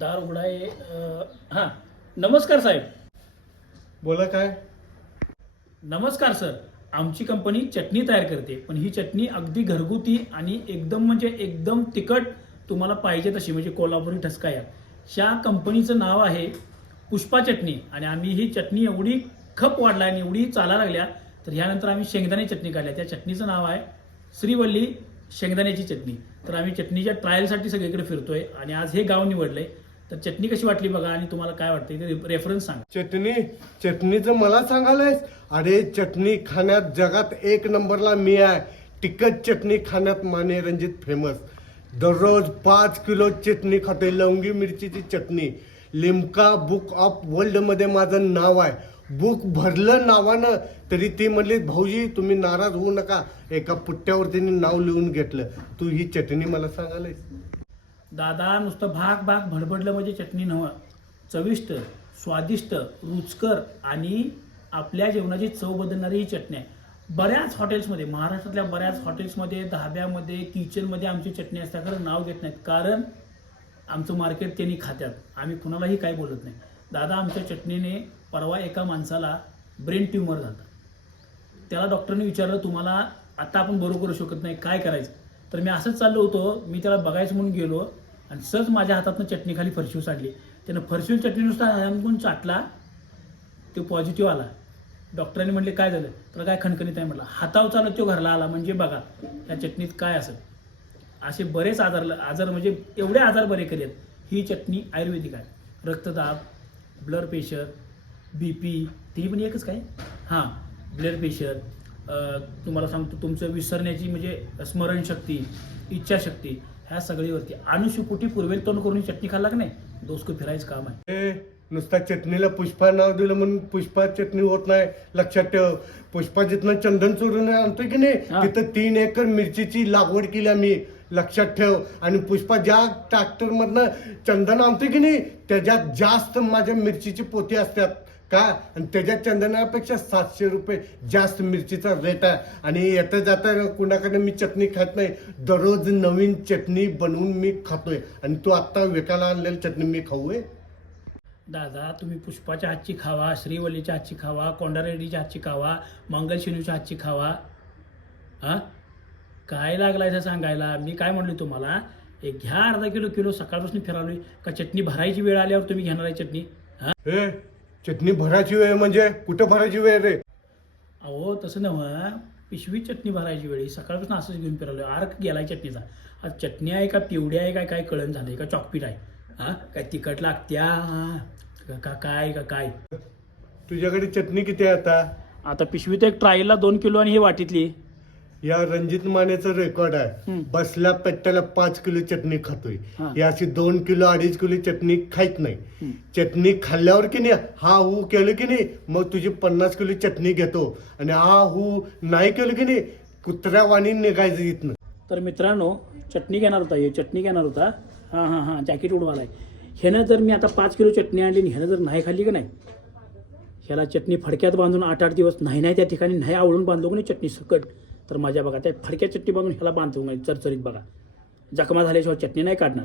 दार उघडाय हां नमस्कार साहेब. बोला काय? नमस्कार सर. आमची कंपनी चटणी तयार करते पण ही चटणी अगदी घरगुती आणि एकदम म्हणजे एकदम तिखट तुम्हाला पाहिजे तशी म्हणजे कोल्हापुरी ठसका या. ह्या कंपनीचं नाव आहे पुष्पा चटणी आणि आम्ही ही चटणी एवढी खप वाढला आणि एवढी चालायला लागल्या तर ह्यानंतर आम्ही शेंगदाणे चटणी काढल्या. त्या चटणीचं नाव आहे श्रीवल्ली शेंगदाण्याची चटणी. तर आम्ही चटणीच्या ट्रायलसाठी सगळीकडे फिरतोय आणि आज हे गाव निवडलंय. तर चटणी कशी वाटली बघा आणि तुम्हाला काय वाटतं ते रेफरन्स सांगा. चटणी? चटणीचं मला सांगायलायस? अरे चटणी खाण्यात जगात एक नंबरला मी आहे. तिखट चटणी खाण्यात माने रंजित फेमस दररोज पाच किलो चटणी खाते लवंगी मिरचीची चटणी. लिमका बुक ऑफ वर्ल्डमध्ये माझं नाव आहे. बुक भरलं नावानं तरी ती म्हणली भाऊजी तुम्ही नाराज होऊ नका. एका पुट्ट्यावर तिने नाव लिहून घेतलं. तू ही चटणी मला सांगायलायस. दादा नुसतं भाग भाग भडभडलं म्हणजे चटणी नव्हं. चविष्ट स्वादिष्ट रुचकर आणि आपल्या जेवणाची चव बदलणारी ही चटणी आहे. बऱ्याच हॉटेल्समध्ये महाराष्ट्रातल्या बऱ्याच हॉटेल्समध्ये धाब्यामध्ये किचनमध्ये आमची चटणी असतात खरं नाव घेत नाहीत. कारण आमचं मार्केट त्यांनी खात्यात. आम्ही कुणालाही काही बोलत नाही. दादा आमच्या चटणीने परवा एका माणसाला ब्रेन ट्यूमर झाला. त्याला डॉक्टरने विचारलं तुम्हाला आता आपण बरोबर करू शकत नाही. काय करायचं? तर मी असंच चाललो होतो. मी त्याला बघायचं म्हणून गेलो. आणि सहज माझ्या हातातनं चटणी खाली फरशिव साडली त्यानं फरशिव चटणी नुसता हातातून चाटला तो पॉझिटिव्ह आला. डॉक्टरांनी म्हटले काय झालं? तर काय खणखणीत आहे म्हटलं. हातावर चालत तो घरला आला म्हणजे बघा या चटणीत काय असेल असे बरेच आजार आजार म्हणजे एवढे आजार बरे केलेत ही चटणी आयुर्वेदिक आहे. रक्तदाब ब्लड प्रेशर बी पी ती पण एकच काय? हां ब्लड प्रेशर तुम्हाला सांगतो तुमचं विसरण्याची म्हणजे स्मरणशक्ती इच्छाशक्ती ह्या सगळीवरती. अनुशुकुटी पूर्वेल तोंड करून चटणी खाल्ला का नाही. दोस्त फिरायचं काम आहे. ए नुसता चटणीला पुष्पा नाव दिलं म्हणून पुष्पा चटणी होत नाही. लक्षात ठेव. पुष्पा जिथनं चंदन चोरून आणतोय की. नाही तिथं तीन एकर मिरचीची लागवड केली मी लक्षात ठेव. आणि पुष्पा ज्या ट्रॅक्टर मधनं चंदन आणतोय की नाही त्याच्यात जास्त माझ्या मिरचीची पोती असतात. का? आणि त्याच्या चंदनापेक्षा सातशे रुपये जास्त मिरचीचा रेट आहे. आणि येता जाता कुणाकडे मी चटणी खात नाही दररोज नवीन चटणी बनवून मी खातोय. आणि तू आत्ता विकायला आणलेली चटणी मी खाऊ आहे दादा तुम्ही पुष्पाच्या हातची खावा श्रीवल्लीच्या हातची खावा कोंडारेड्डीच्या हातची खावा मंगलशिनूच्या हातची खावा. हां? काय लागलाय असं सांगायला? मी काय म्हणलो तुम्हाला? एक घ्या अर्धा किलो किलो सकाळपासून फिरालोय. का चटणी भरायची वेळ आल्यावर तुम्ही घेणार आहे चटणी? हां चटणी भरायची वेळ म्हणजे कुठं भरायची वेळ रे? अहो तसं नव्हं. पिशवी चटणी भरायची वेळ. सकाळपासून असंच घेऊन फिरालोय आर्क गेलाय चटणीचा. आज चटणी आहे का पिवडी आहे काय काय कळण झालंय का? चॉकपीट आहे. हां? काय तिखट लागत्या? का- का काय का काय? तुझ्याकडे चटणी किती आहे आता? आता पिशवीत एक ट्रायलला दोन किलो आणि ही वाटीतली. या रणजित मानेचं रेकॉर्ड आहे. बसल्या पेट्याला पाच किलो चटणी खातोय. हा. ही अशी दोन किलो अडीच किलो चटणी खायत नाही. चटणी खाल्ल्यावर की नाही हा हू केलं की नाही मग तुझी पन्नास किलो चटणी घेतो. आणि हा हू नाही केलं की नाही कुत्र्यावाणी निघायचं इथनं. तर मित्रांनो चटणी घेणार होता हे चटणी घेणार होता. हां हां हां जॅकेट उडवालाय ह्यानं जर मी आता पाच किलो चटणी आणली आणि ह्यानं जर नाही खाल्ली का नाही ह्याला चटणी फडक्यात बांधून आठ आठ दिवस नाही नाही त्या ठिकाणी नाही आवडून बांधलो का नाही चटणी सकट. तर माझ्या बघा त्या फडक्या चटणी बघून ह्याला बांधतो चरचरीत बघा. जखमा झाल्याशिवाय चटणी नाही काढणार.